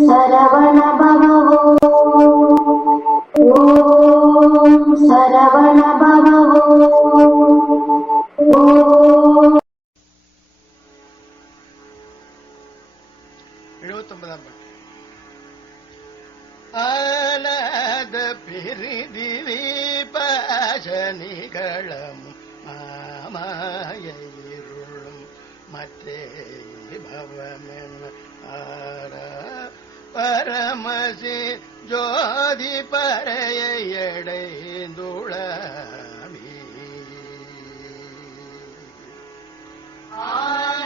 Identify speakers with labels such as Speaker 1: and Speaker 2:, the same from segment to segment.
Speaker 1: சரவண பவோ ஓம் சரவண பவோ ஓம்
Speaker 2: எழுபத்தொன்பதாம் பாட்டு ஆனத பிரிதி பாசனிகளம் மாமாயிருளும் மற்றே பவமென ஆர பரமசி ஜோதி பறையடைந்துளமி ஆனத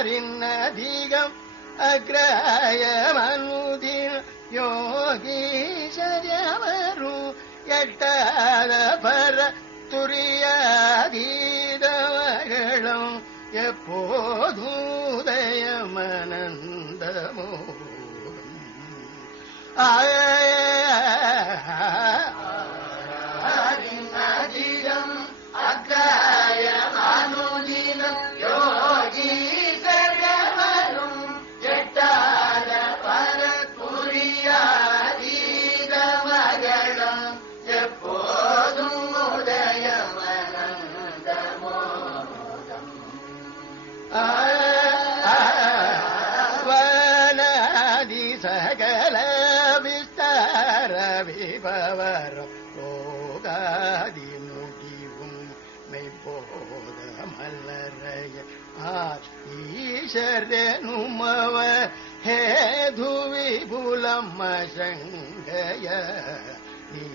Speaker 2: ஹரிநதிகம் அக்ராயமனுதின் யோகீஷரியவரு எட்டாத பர துரியாதீதமகளும் எப்போதூதயமனந்தமோகம் ஆய சகல விஸ்தார விபவரோ போகாதி முடிவும் மெய்போத மலரைய ஈஸ்வரனுமவ ஹேதுவி புலம் சங்கய நீ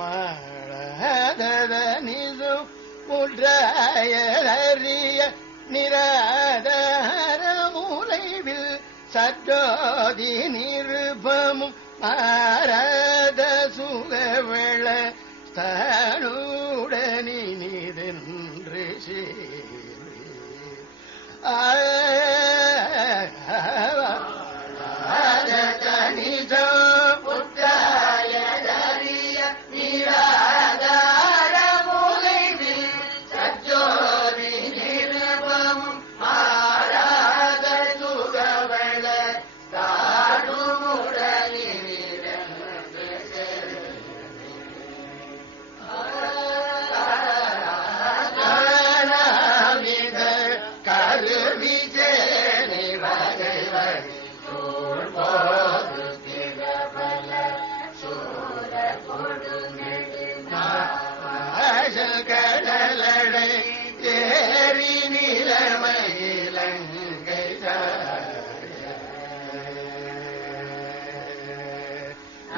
Speaker 2: மாழதத நிசு முன்றாயறிய மூலைவில் சற்றோதி நிருபமும் மாறாத சுகவெள ஸ்தானுடனி நிதென்று சேரி.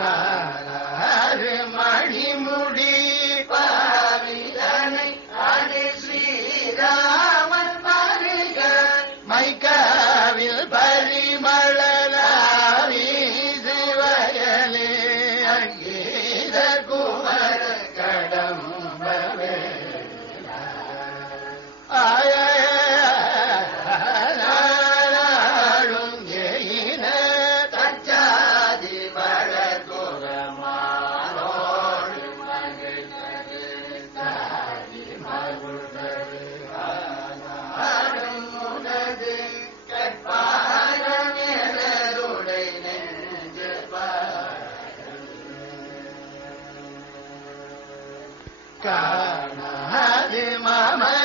Speaker 2: Krishna மாம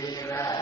Speaker 2: Shri Ram.